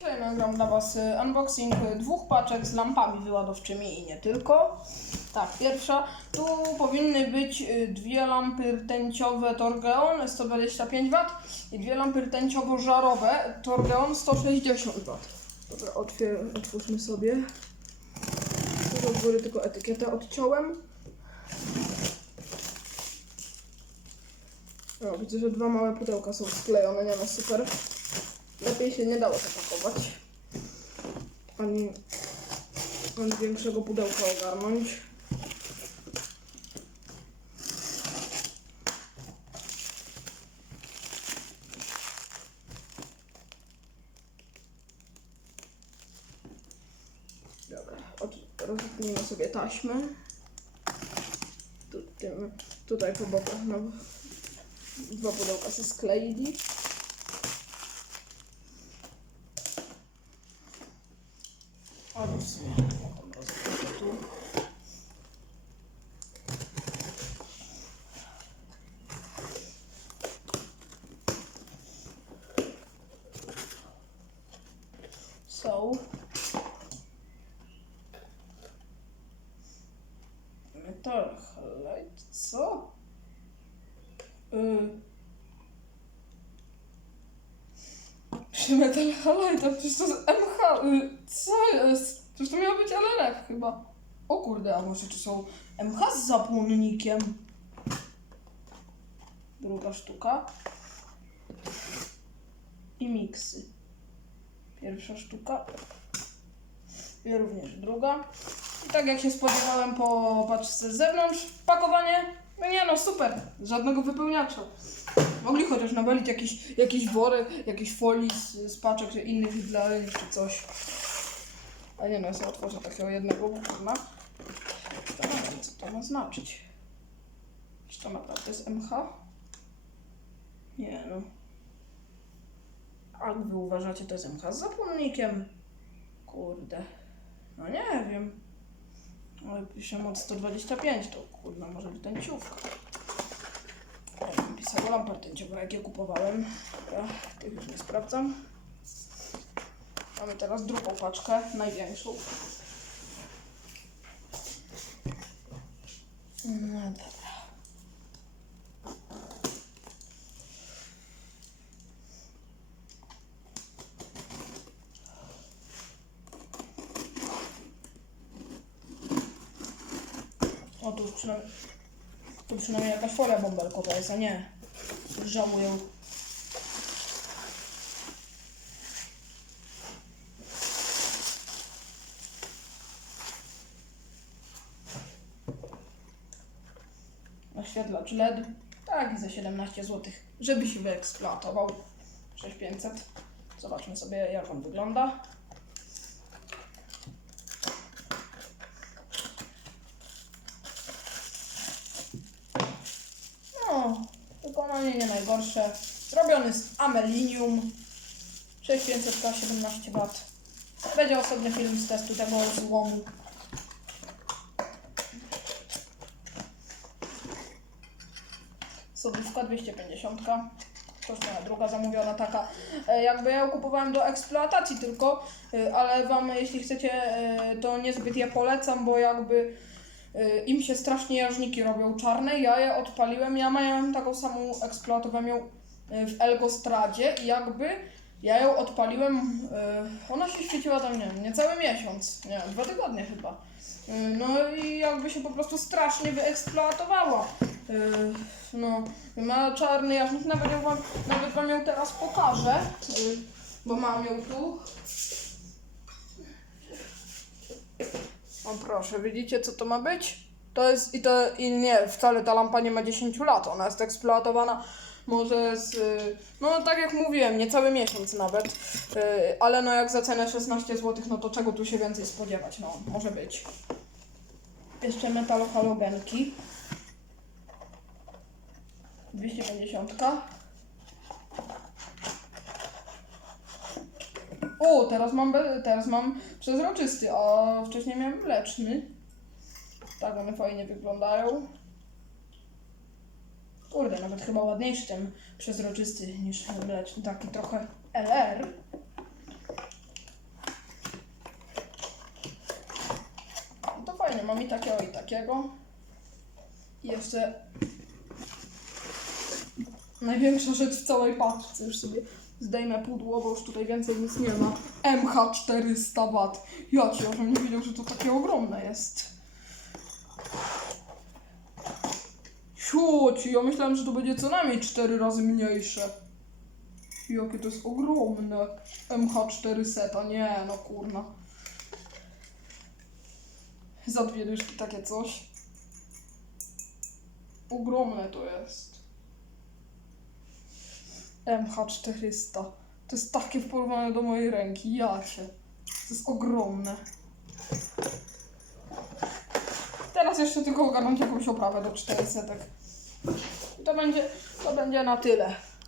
Dzisiaj nagram dla Was y, unboxing y, dwóch paczek z lampami wyładowczymi i nie tylko. Tak, pierwsza. Tu powinny być y, dwie lampy rtęciowe Torgeon 125 W i dwie lampy rtęciowo-żarowe Torgeon 160 W. Dobra, otwier otwórzmy sobie. Tu do góry tylko etykietę odciąłem. O, widzę, że dwa małe pudełka są sklejone, nie no super. Lepiej się nie dało zapakować. Ani, ani większego pudełka ogarnąć. Dobra, od, rozepnijmy sobie taśmę. Tu, tym, tutaj po bokach no, dwa pudełka się skleili. A już sobie mogą rozwiązać tu. So. Metal halide, co? Y... Przy Metal Halide, a przecież to jest MH. Y, co jest? Przecież to miało być LRF chyba. O kurde, a może czy są MH z zapłonnikiem? Druga sztuka. I miksy. Pierwsza sztuka. I również druga. I tak jak się spodziewałem po paczce z zewnątrz, pakowanie, no nie no super, żadnego wypełniacza. Mogli chociaż nawalić jakiś, jakiś worek, jakiś folii z, z paczek czy innych dla czy coś. A nie no, ja sobie otworzę takiego jednego. Zastanawiam co to ma znaczyć. Czy to naprawdę jest MH? Nie no. A wy uważacie, to jest z zapłonnikiem? Kurde. No nie wiem. Ale piszę mod 125, to kurna może być tęciówka. Ja bym pisała lampa rtęciowa, jak je kupowałem. Dobra, tych już nie sprawdzam. Mamy teraz drugą paczkę, największą. No dobra. O, tu już przynajmniej, tu przynajmniej jakaś folia bąbelkowa jest, a nie. Żałuję. Oświetlacz LED. Tak, za 17 zł, żeby się wyeksploatował. 6500. Zobaczmy sobie, jak on wygląda. No, wykonanie nie najgorsze. Zrobiony z amelinium. 6500 17 W. Będzie osobny film z testu tego złomu. Sodówka 250. To już moja druga zamówiona taka. E, Jakby ja ją kupowałem do eksploatacji tylko, e, ale wam jeśli chcecie, e, to niezbyt je polecam, bo jakby im się strasznie jażniki robią czarne. Ja je odpaliłem, ja miałem taką samą, eksploatowałem ją e, w Elgostradzie i jakby ja ją odpaliłem, e, ona się świeciła tam, nie wiem, niecały miesiąc, nie dwa tygodnie chyba. No i jakby się po prostu strasznie wyeksploatowała. No, ma czarny jarznik, nawet, wam, nawet wam ją teraz pokażę, bo mam ją tu. O proszę, widzicie co to ma być? To jest i to i nie, wcale ta lampa nie ma 10 lat, ona jest eksploatowana może z, no tak jak mówiłem, niecały miesiąc nawet, y, ale no jak za cenę 16 zł, no to czego tu się więcej spodziewać, no może być. Jeszcze metallohalogenki. 250. O, teraz mam, teraz mam przezroczysty, a wcześniej miałem mleczny. Tak one fajnie wyglądają. Kurde, nawet chyba ładniejszy ten przezroczysty niż mleczny, taki trochę LR. No to fajnie, mam i takiego, i takiego. I jeszcze największa rzecz w całej paczce. Już sobie zdejmę pudło, bo już tutaj więcej nic nie ma. MH400W. Ja ci, ja bym nie wiedział, że to takie ogromne jest. Siuci, ja myślałem, że to będzie co najmniej 4 razy mniejsze. Jakie to jest ogromne. MH400, nie no kurna. Za dwie dyszki takie coś. Ogromne to jest. MH400. To jest takie w do mojej ręki. Jacie. To jest ogromne. Teraz jeszcze tylko ogarnąć jakąś oprawę do 400. I to będzie, to będzie na tyle.